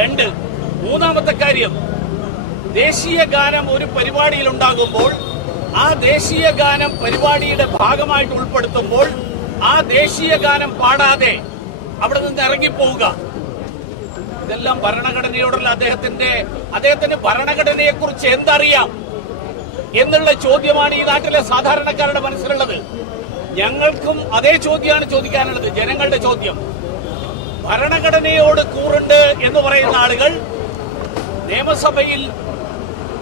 രണ്ട് മൂന്നാമത്തെ കാര്യം ദേശീയ ഗാനം ഒരു പരിപാടിയിൽ ഉണ്ടാകുമ്പോൾ ആ ദേശീയ ഗാനം പരിപാടിയുടെ ഭാഗമായിട്ട് ഉൾപ്പെടുത്തുമ്പോൾ ആ ദേശീയ ഗാനം പാടാതെ അവിടെ നിന്ന് ഇറങ്ങിപ്പോവുക. ഇതെല്ലാം ഭരണഘടനയോടുള്ള അദ്ദേഹത്തിന്റെ അദ്ദേഹത്തിന് ഭരണഘടനയെ കുറിച്ച് എന്തറിയാം എന്നുള്ള ചോദ്യമാണ് ഈ നാട്ടിലെ സാധാരണക്കാരുടെ മനസ്സിലുള്ളത്. ഞങ്ങൾക്കും അതേ ചോദ്യമാണ് ചോദിക്കാനുള്ളത് ജനങ്ങളുടെ ചോദ്യം. ഭരണഘടനയോട് കൂറുണ്ട് എന്ന് പറയുന്ന ആളുകൾ നിയമസഭയിൽ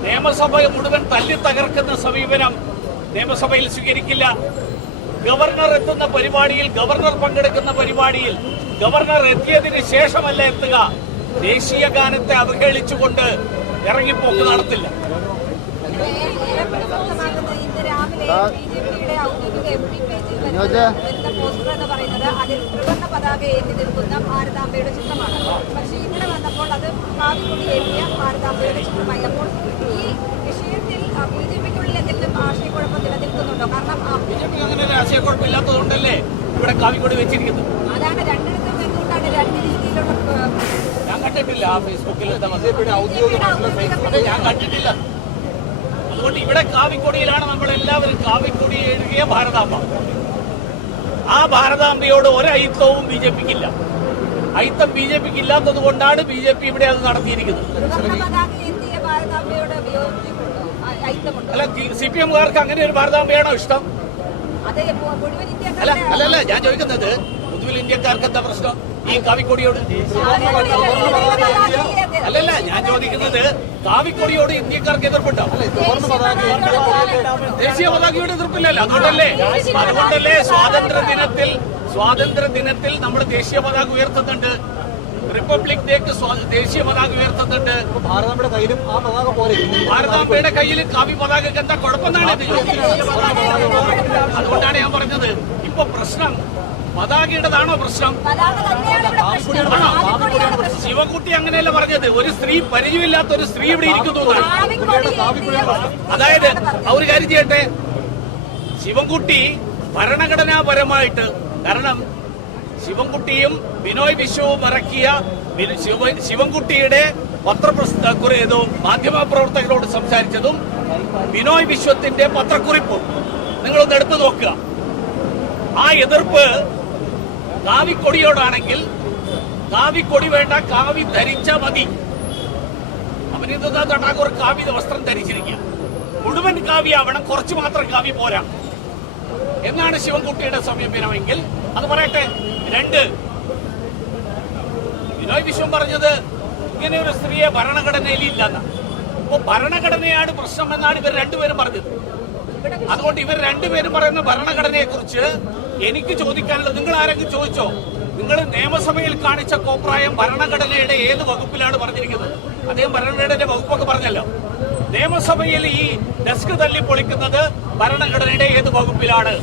നിയമസഭ മുഴുവൻ തല്ലി തകർക്കുന്ന സമീപനം നിയമസഭയിൽ സ്വീകരിക്കില്ല. ഗവർണർ എത്തുന്ന പരിപാടിയിൽ ഗവർണർ പങ്കെടുക്കുന്ന പരിപാടിയിൽ ഗവർണർ എത്തിയതിന് ശേഷമല്ല എത്തുക. ദേശീയ ഗാനത്തെ അവഹേളിച്ചുകൊണ്ട് ഇറങ്ങിപ്പോക്ക് നടത്തില്ല. ആശയക്കുഴപ്പമില്ലാത്തതുകൊണ്ടല്ലേ ഇവിടെ കാവിക്കോട് വെച്ചിരിക്കുന്നത്? അതാണ് രണ്ടിടത്തും എന്തുകൊണ്ടാണ് രണ്ട് രീതിയിലുള്ള ഞാൻ കണ്ടിട്ടില്ല ഫേസ്ബുക്കിൽ ഞാൻ കണ്ടിട്ടില്ല. അതുകൊണ്ട് ഇവിടെ കാവിക്കൊടിയിലാണ് നമ്മൾ എല്ലാവരും കാവിക്കൊടി എഴുതിയ ഭാരതാംബ. ആ ഭാരതാംബയോട് ഒരയിത്തവും ബി ജെ പിക്കില്ല. അയിത്തം ബി ജെ പിക്ക് ഇല്ലാത്തത് കൊണ്ടാണ് ബി ജെ പി ഇവിടെ അത് നടത്തിയിരിക്കുന്നത്. അല്ല സി പി എംകാർക്ക് അങ്ങനെ ഒരു ഭാരതാംബയാണോ ഇഷ്ടം? അല്ല അല്ല ഞാൻ ചോദിക്കുന്നത് പൊതുവിൽ ഇന്ത്യക്കാർക്ക് എന്താ പ്രശ്നം? ഈ കാവിക്കൊടിയോട് അല്ലല്ല ഞാൻ ചോദിക്കുന്നത് കാവിക്കൊടിയോട് ഇന്ത്യക്കാർക്ക് എതിർപ്പുണ്ടോ? ദേശീയ പതാകയോട് എതിർപ്പില്ലല്ലോ അതുകൊണ്ടല്ലേ? അതുകൊണ്ടല്ലേ സ്വാതന്ത്ര്യ ദിനത്തിൽ സ്വാതന്ത്ര്യ ദിനത്തിൽ നമ്മൾ ദേശീയ പതാക ഉയർത്തുന്നുണ്ട്. റിപ്പബ്ലിക് ഡേക്ക് ദേശീയ പതാക ഉയർത്തുന്നുണ്ട്. ഭാരതാമ്പയുടെ കയ്യിലും ആ പതാക പോലെ ഭാരതാമ്പയുടെ കയ്യിൽ കാവി പതാകക്ക് എന്താ കുഴപ്പമെന്നാണ് അതുകൊണ്ടാണ് ഞാൻ പറഞ്ഞത്. ഇപ്പൊ പ്രശ്നം പതാകയുടേതാണോ പ്രശ്നം. ശിവകുട്ടി അങ്ങനെയല്ല പറഞ്ഞത്? ഒരു സ്ത്രീ പരിചയമില്ലാത്ത ഒരു സ്ത്രീ ഇവിടെ ഇരിക്കുന്നു. അതായത് ഒരു കാര്യം ചെയ്യട്ടെ. ശിവൻകുട്ടി ഭരണഘടനാപരമായിട്ട് കാരണം ശിവൻകുട്ടിയും ബിനോയ് വിശ്വവും ഇറക്കിയ ശിവൻകുട്ടിയുടെ പത്രപ്രസ്ത മാധ്യമ പ്രവർത്തകരോട് സംസാരിച്ചതും ബിനോയ് വിശ്വത്തിന്റെ പത്രക്കുറിപ്പും. നിങ്ങളൊന്ന് എടുത്തു നോക്കുക. ആ എതിർപ്പ് കാവിക്കൊടിയോടാണെങ്കിൽ കാവിക്കൊടി വേണ്ട കാവി ധരിച്ച മതി. ടാഗോർ കാവി വസ്ത്രം ധരിച്ചിരിക്കുക മുഴുവൻ കാവിയാവണം കുറച്ച് മാത്രം കാവി പോരാ. എന്നാണ് ശിവൻകുട്ടിയുടെ സമീപനമെങ്കിൽ? അത് പറയട്ടെ. രണ്ട്. വിനോയ് വിശ്വം പറഞ്ഞത് ഇങ്ങനെ ഒരു സ്ത്രീയെ ഭരണഘടനയിൽ ഇല്ലെന്ന. അപ്പൊ ഭരണഘടനയാണ് പ്രശ്നം എന്നാണ് ഇവർ രണ്ടുപേരും പറഞ്ഞത്. അതുകൊണ്ട് ഇവർ രണ്ടുപേരും പറയുന്ന ഭരണഘടനയെ കുറിച്ച് എനിക്ക് ചോദിക്കാനുള്ളത് നിങ്ങൾ ആരെങ്കിലും ചോദിച്ചോ? നിങ്ങൾ നിയമസഭയിൽ കാണിച്ച കോപ്രായം ഭരണഘടനയുടെ ഏത് വകുപ്പിലാണ് പറഞ്ഞിരിക്കുന്നത്? അദ്ദേഹം ഭരണഘടനയുടെ വകുപ്പൊക്കെ പറഞ്ഞല്ലോ. നിയമസഭയിൽ ഈ ഡെസ്ക് തല്ലി പൊളിക്കുന്നത് ഭരണഘടനയുടെ ഏത് വകുപ്പിലാണ്?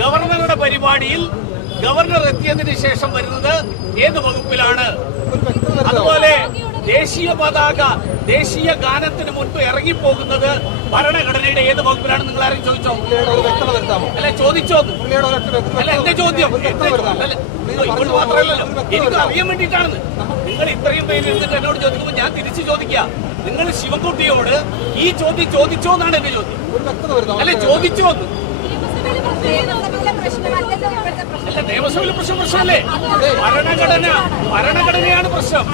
ഗവർണറുടെ പരിപാടിയിൽ ഗവർണർ എത്തിയതിനു ശേഷം വരുന്നത് ഏത് വകുപ്പിലാണ്? അതുപോലെ ദേശീയ പതാക ദേശീയ ഗാനത്തിന് മുൻപ് ഇറങ്ങിപ്പോകുന്നത് ഭരണഘടനയുടെ ഏത് വകുപ്പിലാണ് നിങ്ങൾ ആരും ചോദിച്ചോ? അല്ല ചോദിച്ചോ അല്ല എന്റെ ചോദ്യം? മാത്രമല്ലല്ലോ. എനിക്ക് അറിയാൻ വേണ്ടിയിട്ടാണ് നിങ്ങൾ ഇത്രയും പേര് ഇരുന്നിട്ട് എന്നോട് ചോദിക്കുമ്പോൾ ഞാൻ തിരിച്ചു ചോദിക്കുക. നിങ്ങൾ ശിവൻകുട്ടിയോട് ഈ ചോദ്യം ചോദിച്ചോ എന്നാണ് എന്റെ ചോദ്യം. അല്ലെ ചോദിച്ചോ എന്ന് നിയമസഭയിലെ പ്രശ്നം പ്രശ്നമല്ലേ? ഭരണഘടന ഭരണഘടനയാണ് പ്രശ്നം.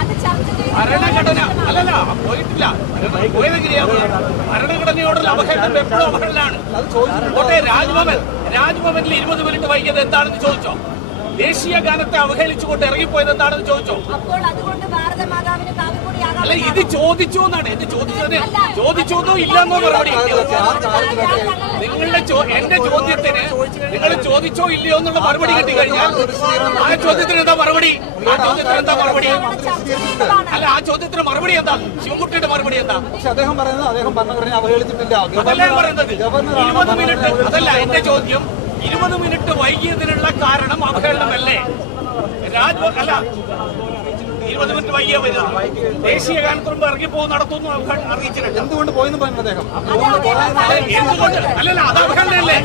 ഭരണഘടന. അല്ലല്ല പോയിട്ടില്ല. പോയതെങ്ങനെയാണ് ഭരണഘടനയോടുള്ള അവഹേളനം എപ്പോഴും അവഹേളനാണ് കോട്ടെ രാജ്ഭവൻ. രാജ്ഭവനിൽ ഇരുപത് മിനിറ്റ് വൈകിയത് എന്താണെന്ന് ചോദിച്ചോ? ദേശീയ ഗാനത്തെ അവഹേളിച്ചുകൊണ്ട് ഇറങ്ങിപ്പോയത് എന്താണെന്ന് ചോദിച്ചോ? അപ്പോൾ അതുകൊണ്ട് ഭാരത മാതാവിന് കാവിക്കൊടി അല്ല ഇത് ചോദിച്ചു എന്നാണ്. എന്റെ ചോദിച്ചതിന് ചോദിച്ചോന്നോ ഇല്ലെന്നോ മറുപടി നിങ്ങളുടെ എന്റെ ചോദ്യത്തിന് നിങ്ങൾ ചോദിച്ചോ ഇല്ലയോ എന്നുള്ള മറുപടി കിട്ടി കഴിഞ്ഞാൽ ആ ചോദ്യത്തിന് എന്താ മറുപടി? ആ ചോദ്യത്തിന് എന്താ മറുപടി? അല്ല ആ ചോദ്യത്തിന് മറുപടി എന്താ? ശിവൻകുട്ടിയുടെ മറുപടി എന്താ? പക്ഷെ അദ്ദേഹം പറയുന്നത് അദ്ദേഹം ഭരണഘടനയെ അവഹേളിച്ചിട്ടില്ല. അതല്ല ഞാൻ പറയുന്നത് ഇരുപത് മിനിറ്റ് അതല്ല എന്റെ ചോദ്യം ഇരുപത് മിനിറ്റ് വൈകിയതിനുള്ള കാരണം അവഹേളനമല്ലേ? രാജ് അല്ല ഇരുപത് മിനിറ്റ് വൈകിയ വരുന്നത് ദേശീയ ഗാനത്തുമ്പ് ഇറങ്ങിപ്പോ നടത്തുന്നു അവഹേ- അറിയിച്ചിട്ടുണ്ട് എന്തുകൊണ്ട് പോയെന്ന് പറഞ്ഞു അദ്ദേഹം? എന്തുകൊണ്ട്? അല്ലല്ല അത് അവഹേളനമല്ലേ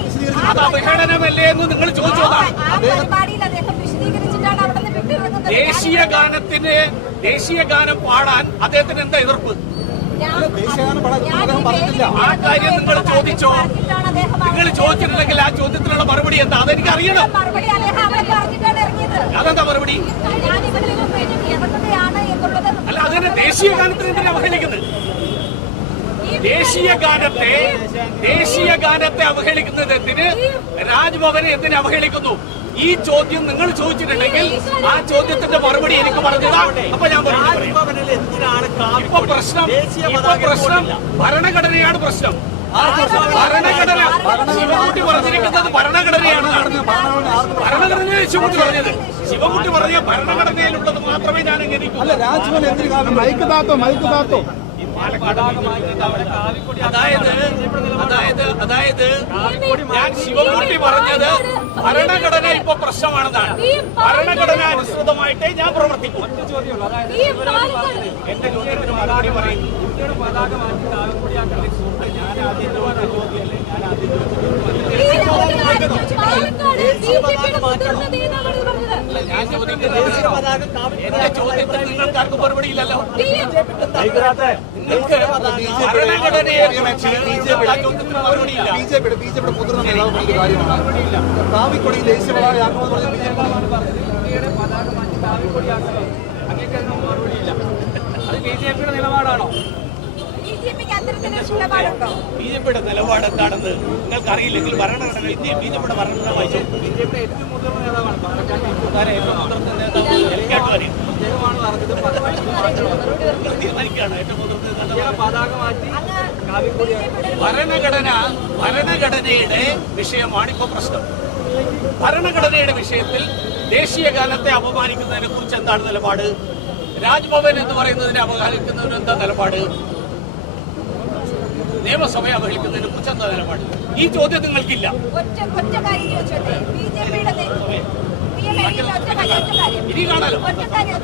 അത് അവഹേളനമല്ലേ എന്ന് നിങ്ങൾ ചോദിച്ചതാണ്. ദേശീയ ഗാനത്തിന് ദേശീയ ഗാനം പാടാൻ അദ്ദേഹത്തിന് എന്താ എതിർപ്പ്. ആ കാര്യം നിങ്ങൾ ചോദിച്ചോ? നിങ്ങൾ ചോദിച്ചിട്ടില്ലെങ്കിൽ ചോദിച്ചിട്ടുണ്ടെങ്കിൽ ആ ചോദ്യത്തിനുള്ള മറുപടി എന്താ? അതെനിക്ക് അറിയണം അതെന്താ മറുപടി ഞാൻ ഇവരിൽ നിന്ന് ഇറങ്ങുകയാണ് എന്നുള്ളത് അല്ല അതിന് ദേശീയ ഗാനത്തിന് എന്തിനാ അവഹേളിക്കുന്നത്? ദേശീയ ഗാനത്തെ ദേശീയ ഗാനത്തെ അവഹേളിക്കുന്നത് എന്തിന്? രാജ്ഭവനെ എന്തിനെ അവഹേളിക്കുന്നു? ഈ ചോദ്യം നിങ്ങൾ ചോദിച്ചിട്ടുണ്ടെങ്കിൽ ആ ചോദ്യത്തിന്റെ മറുപടി എനിക്ക് പറഞ്ഞതാ അപ്പൊ ഞാൻ ഇപ്പൊ പ്രശ്നം ഇപ്പൊ ഭരണഘടനയാണ് പ്രശ്നം. ഭരണഘടന ശിവകുട്ടി പറഞ്ഞിരിക്കുന്നത് ഭരണഘടനയാണെന്നാണ് ഭരണഘടനയെ ശിവകുട്ടി പറഞ്ഞത്. ശിവകുട്ടി പറഞ്ഞ ഭരണഘടനയിലുള്ളത് മാത്രമേ ഞാൻ അംഗീകരിക്കൂ അല്ല രാജ്ഭവൻ എന്തിന് കാവ്യം മൈക്ക് താത്തോ മൈക്ക് താത്തോ? അതായത് അതായത് അതായത് ഞാൻ ശിവകുട്ടി പറഞ്ഞത് ഭരണഘടന ഇപ്പൊ പ്രശ്നമാണെന്നാണ്. ഭരണഘടന അനുസൃതമായിട്ടേ ഞാൻ പ്രവർത്തിക്കും. ഈ പാലക്കാട് എന്റെ ചോദ്യത്തിന് മറുപടി ഞാൻ ഈ പാലക്കാട് ബിജെപിയുടെ മുതിർന്ന നേതാവാണ് ഇത് പറഞ്ഞത് ഞാൻ ചോദിക്കുന്നത് പതാക കാവി എന്റെ ചോദ്യത്തിന് നിങ്ങൾക്ക് ആർക്കും മറുപടി ഇല്ലല്ലോ. കൊടിയാക്കണം. നിങ്ങൾക്ക് ഭരണഘടനയെ കുറിച്ച് ചോദ്യത്തിന് മറുപടി ഇല്ല. ബി ജെ പിയുടെ ബി ജെ പിയുടെ മുതിർന്ന നേതാവ് പറഞ്ഞ കാര്യമാണ് പതാക ആക്കണമെന്ന് പറഞ്ഞ ബി ജെ പി ബിജെപിക്ക് അത്തരത്തിലൊരു നിലപാടുണ്ടോ ബി ജെ പിയുടെ നിലപാട് എന്താണെന്ന് നിങ്ങൾക്ക് അറിയില്ലെങ്കിൽ ഭരണഘടന ഇന്ത്യ ബി ജെ പിയുടെ ഭരണഘടന വായിച്ചു. ബി ജെ പിയുടെ ഏറ്റവും മുതിർന്ന നേതാവാണ്. ഏറ്റവും മുതിർന്ന നേതാവ് എനിക്കായിട്ട് അറിയാം നിങ്ങൾ തീരുമാനിക്കുകയാണ് ഏറ്റവും മുതിർന്ന നേതാവ് അങ്ങ് ബിജെപിയുടെ ഒരു ഭരണഘടന ഭരണഘടനയുടെ വിഷയമാണ് ഇപ്പൊ പ്രശ്നം. ഭരണഘടനയുടെ വിഷയത്തിൽ ദേശീയ ഗാനത്തെ അപമാനിക്കുന്നതിനെ കുറിച്ച് എന്താണ് നിലപാട്? രാജ്ഭവൻ എന്ന് പറയുന്നതിനെ അപമാനിക്കുന്നതിന് എന്താ നിലപാട്? നിയമസഭയെ അവഹേളിക്കുന്നതിനെ കുറിച്ച് എന്താ നിലപാട് ഈ ചോദ്യം നിങ്ങൾക്കില്ല. ഇനി കാണാലോ?